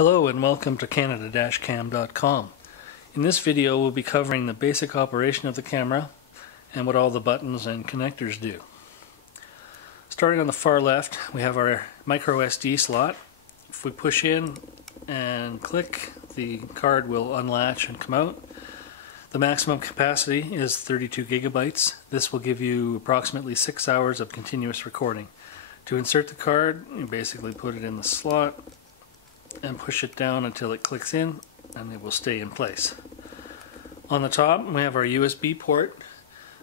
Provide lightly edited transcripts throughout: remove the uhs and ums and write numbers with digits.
Hello and welcome to Canada-Dashcam.com. In this video we'll be covering the basic operation of the camera and what all the buttons and connectors do. Starting on the far left we have our micro SD slot. If we push in and click, the card will unlatch and come out. The maximum capacity is 32 gigabytes. This will give you approximately 6 hours of continuous recording. To insert the card, you basically put it in the slot and push it down until it clicks in and it will stay in place. On the top we have our USB port,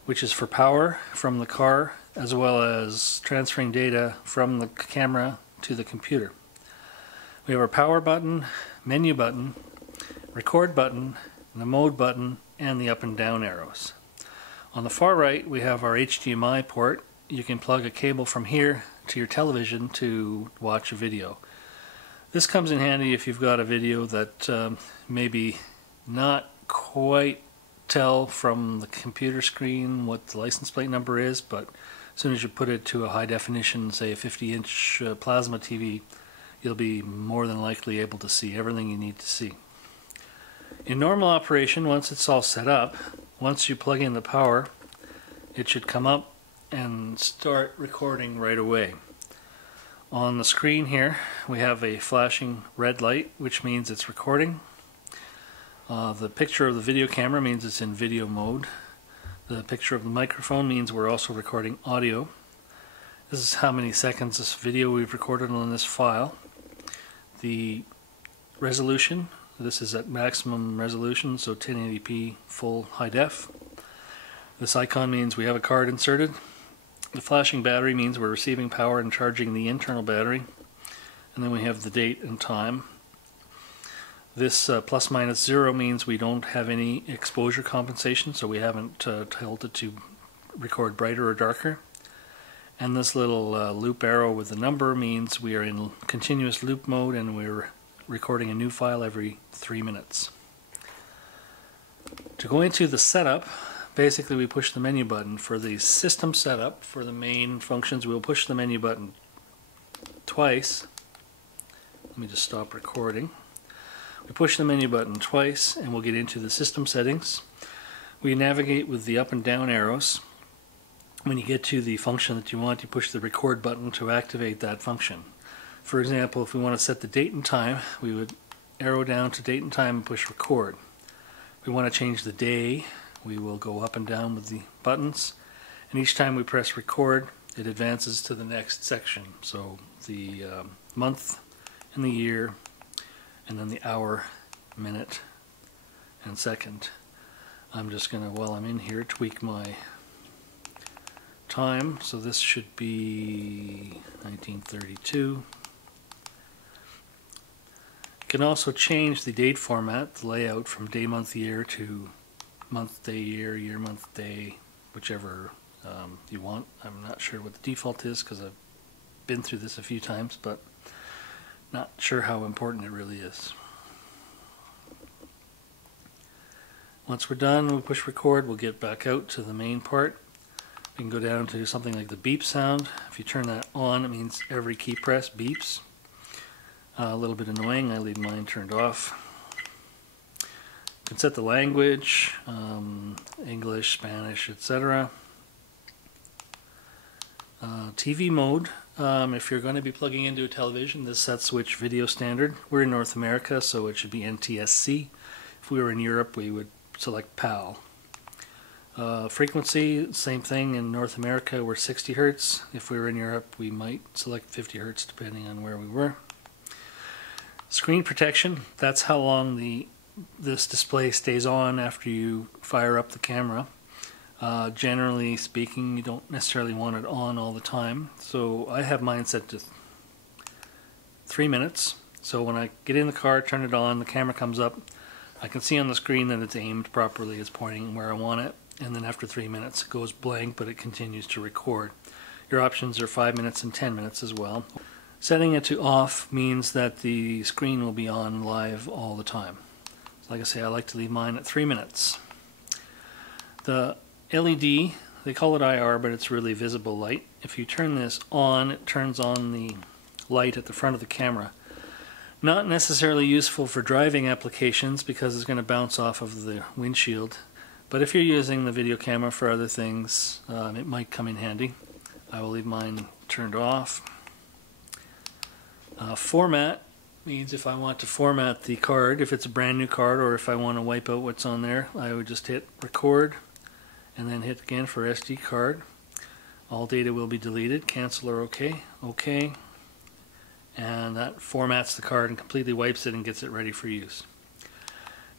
which is for power from the car as well as transferring data from the camera to the computer. We have our power button, menu button, record button, the mode button, and the up and down arrows. On the far right we have our HDMI port. You can plug a cable from here to your television to watch a video. This comes in handy if you've got a video that maybe not quite tell from the computer screen what the license plate number is, but as soon as you put it to a high definition, say a 50-inch plasma TV, you'll be more than likely able to see everything you need to see. In normal operation, once it's all set up, once you plug in the power, it should come up and start recording right away. On the screen here we have a flashing red light, which means it's recording. The picture of the video camera means it's in video mode. The picture of the microphone means we're also recording audio. This is how many seconds of video we've recorded on this file. The resolution, this is at maximum resolution, so 1080p full high def. This icon means we have a card inserted. The flashing battery means we're receiving power and charging the internal battery. And then we have the date and time. This plus minus 0 means we don't have any exposure compensation, so we haven't told it to record brighter or darker. And this little loop arrow with the number means we are in continuous loop mode and we're recording a new file every 3 minutes. To go into the setup, basically we push the menu button. For the system setup, for the main functions, we'll push the menu button twice. Let me just stop recording. We push the menu button twice and we'll get into the system settings. We navigate with the up and down arrows. When you get to the function that you want, you push the record button to activate that function. For example, if we want to set the date and time, we would arrow down to date and time and push record. If we want to change the day, we will go up and down with the buttons, and each time we press record it advances to the next section, so the month and the year and then the hour, minute and second. I'm just going to, while I'm in here, tweak my time, so this should be 1932. You can also change the date format, the layout, from day, month, year to month, day, year, month, day, whichever you want. I'm not sure what the default is because I've been through this a few times, but not sure how important it really is. Once we're done, we push record, we'll get back out to the main part. We can go down to something like the beep sound. If you turn that on, it means every key press beeps. A little bit annoying, I leave mine turned off. You can set the language, English, Spanish, etc. TV mode, if you're going to be plugging into a television, this sets which video standard. We're in North America, so it should be NTSC. If we were in Europe, we would select PAL. Frequency, same thing. In North America, we're 60 Hz. If we were in Europe, we might select 50 Hz depending on where we were. Screen protection, that's how long this display stays on after you fire up the camera. Generally speaking, you don't necessarily want it on all the time, so I have mine set to 3 minutes. So when I get in the car, turn it on, the camera comes up, I can see on the screen that it's aimed properly, it's pointing where I want it, and then after 3 minutes it goes blank, but it continues to record. Your options are 5 minutes and 10 minutes as well. Setting it to off means that the screen will be on live all the time. Like I say, I like to leave mine at 3 minutes. The LED, they call it IR, but it's really visible light. If you turn this on, it turns on the light at the front of the camera. Not necessarily useful for driving applications because it's going to bounce off of the windshield, but if you're using the video camera for other things, it might come in handy. I will leave mine turned off. Format means if I want to format the card, if it's a brand new card, or if I want to wipe out what's on there, I would just hit record and then hit again for SD card. All data will be deleted. Cancel or OK. OK. And that formats the card and completely wipes it and gets it ready for use.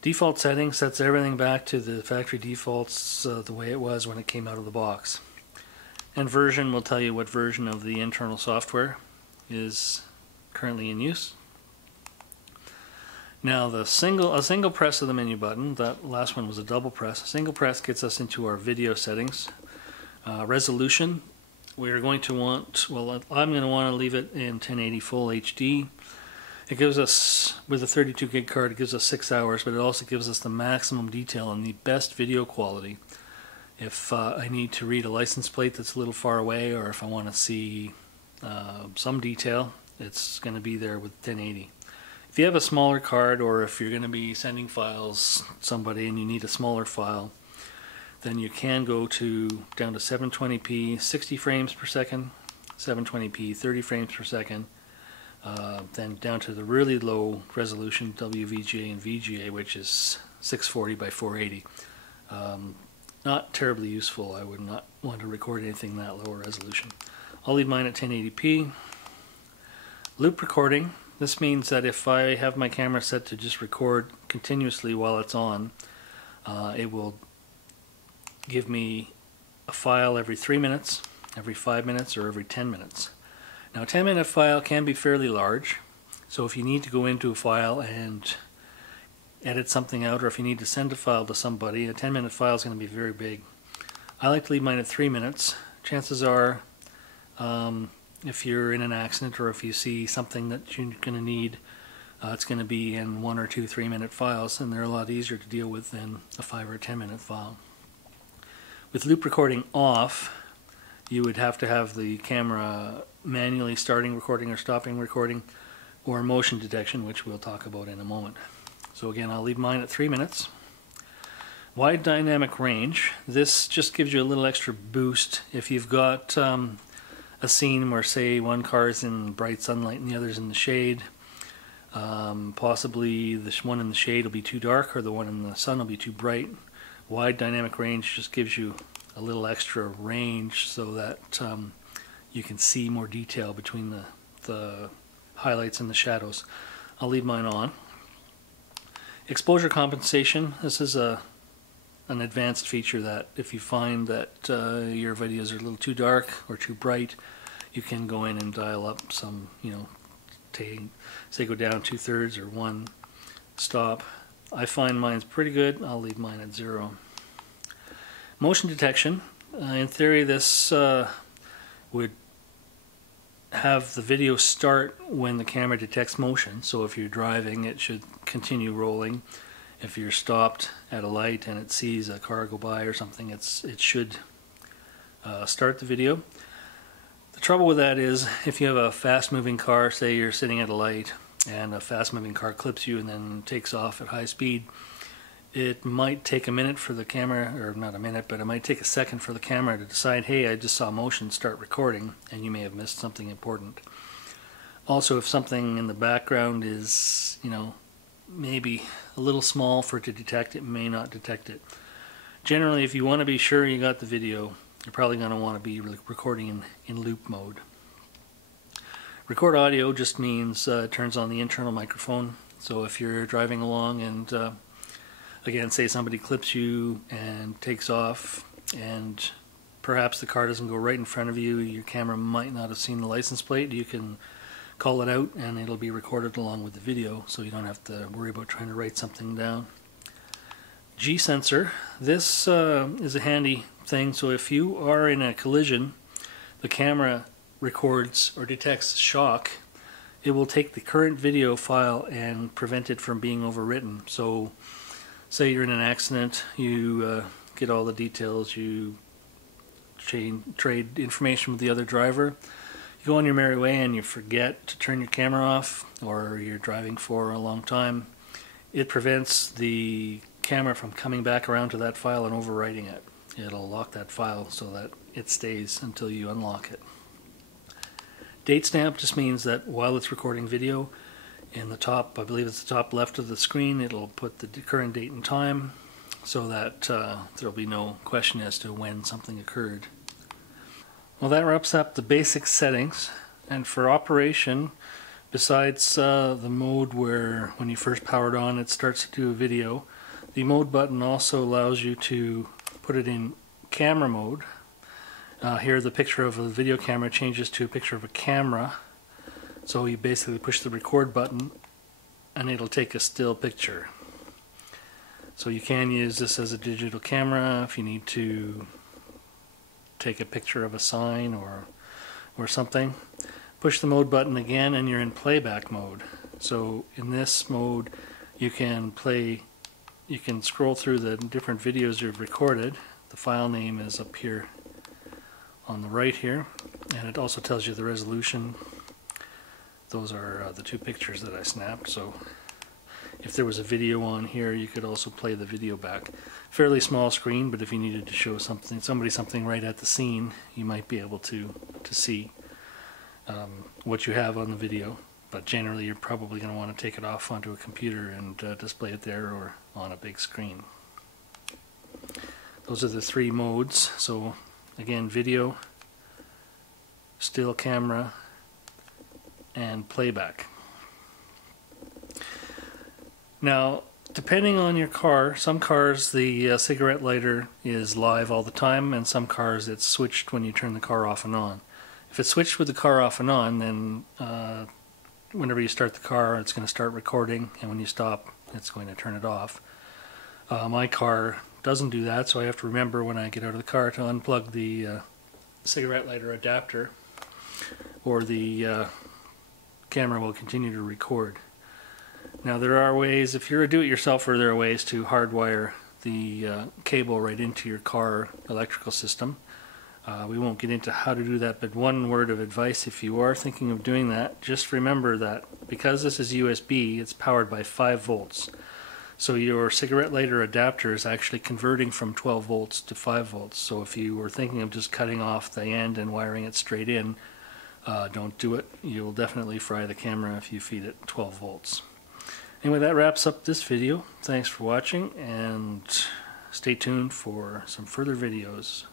Default settings sets everything back to the factory defaults the way it was when it came out of the box. And version will tell you what version of the internal software is currently in use. Now a single press of the menu button, that last one was a double press, a single press gets us into our video settings. Resolution, we're going to want, well, I'm going to want to leave it in 1080 full HD. It gives us, with a 32 gig card, it gives us 6 hours, but it also gives us the maximum detail and the best video quality. If I need to read a license plate that's a little far away, or if I want to see some detail, it's going to be there with 1080. If you have a smaller card, or if you're going to be sending files to somebody and you need a smaller file, then you can go down to 720p 60 frames per second, 720p 30 frames per second, then down to the really low resolution WVGA and VGA, which is 640 by 480. Not terribly useful. I would not want to record anything that lower resolution. I'll leave mine at 1080p. Loop recording. This means that if I have my camera set to just record continuously while it's on, it will give me a file every 3 minutes, every 5 minutes, or every 10 minutes. Now a 10-minute file can be fairly large, so if you need to go into a file and edit something out, or if you need to send a file to somebody, a 10-minute file is going to be very big. I like to leave mine at 3 minutes. Chances are, if you're in an accident or if you see something that you're going to need, it's going to be in 1 or 2 3-minute files, and they're a lot easier to deal with than a 5 or 10-minute file. With loop recording off, you would have to have the camera manually starting recording or stopping recording, or motion detection, which we'll talk about in a moment. So again, I'll leave mine at 3 minutes. Wide dynamic range. This just gives you a little extra boost if you've got a scene where, say, one car is in bright sunlight and the other's in the shade. Possibly this one in the shade will be too dark, or the one in the sun will be too bright. Wide dynamic range just gives you a little extra range so that you can see more detail between the highlights and the shadows. I'll leave mine on. Exposure compensation. This is an advanced feature that if you find that your videos are a little too dark or too bright, you can go in and dial up some, say go down 2/3 or 1 stop. I find mine's pretty good. I'll leave mine at 0. Motion detection. In theory, this would have the video start when the camera detects motion. So if you're driving, it should continue rolling. If you're stopped at a light and it sees a car go by or something, it should start the video. The trouble with that is if you have a fast-moving car, say you're sitting at a light, and a fast-moving car clips you and then takes off at high speed, it might take a minute for the camera, or not a minute, but it might take a second for the camera to decide, hey, I just saw motion, start recording, and you may have missed something important. Also, if something in the background is, maybe a little small for it to detect, it may not detect it. Generally, if you want to be sure you got the video, you're probably going to want to be recording in loop mode. Record audio just means it turns on the internal microphone. So if you're driving along and again, say somebody clips you and takes off, and perhaps the car doesn't go right in front of you, your camera might not have seen the license plate, you can call it out and it'll be recorded along with the video, so you don't have to worry about trying to write something down. G-sensor. This is a handy thing, so if you are in a collision, the camera records or detects shock, it will take the current video file and prevent it from being overwritten. So say you're in an accident, you get all the details, you trade information with the other driver, you go on your merry way and you forget to turn your camera off, or you're driving for a long time, it prevents the camera from coming back around to that file and overwriting it. It'll lock that file so that it stays until you unlock it. Date stamp just means that while it's recording video, in the top, I believe it's the top left of the screen, it'll put the current date and time so that there'll be no question as to when something occurred. Well, that wraps up the basic settings. And for operation, besides the mode where when you first power it on it starts to do a video, the mode button also allows you to put it in camera mode. Here the picture of a video camera changes to a picture of a camera. So you basically push the record button and it'll take a still picture. So you can use this as a digital camera if you need to take a picture of a sign or something. Push the mode button again and you're in playback mode. So in this mode you can scroll through the different videos you've recorded. The file name is up here on the right here, and it also tells you the resolution. Those are the two pictures that I snapped, so if there was a video on here you could also play the video back. Fairly small screen, but if you needed to show somebody something right at the scene, you might be able to see what you have on the video. But generally you're probably going to want to take it off onto a computer and display it there or on a big screen. Those are the three modes. So again, video, still camera, and playback. Now, depending on your car, some cars the cigarette lighter is live all the time, and some cars it's switched when you turn the car off and on. If it's switched with the car off and on, then whenever you start the car it's going to start recording, and when you stop it's going to turn it off. My car doesn't do that, so I have to remember when I get out of the car to unplug the cigarette lighter adapter, or the camera will continue to record. Now there are ways, if you're a do-it-yourselfer, there are ways to hardwire the cable right into your car electrical system. We won't get into how to do that, but one word of advice: if you are thinking of doing that, just remember that because this is USB, it's powered by 5 volts. So your cigarette lighter adapter is actually converting from 12 volts to 5 volts. So if you were thinking of just cutting off the end and wiring it straight in, don't do it. You'll definitely fry the camera if you feed it 12 volts. Anyway, that wraps up this video. Thanks for watching, and stay tuned for some further videos.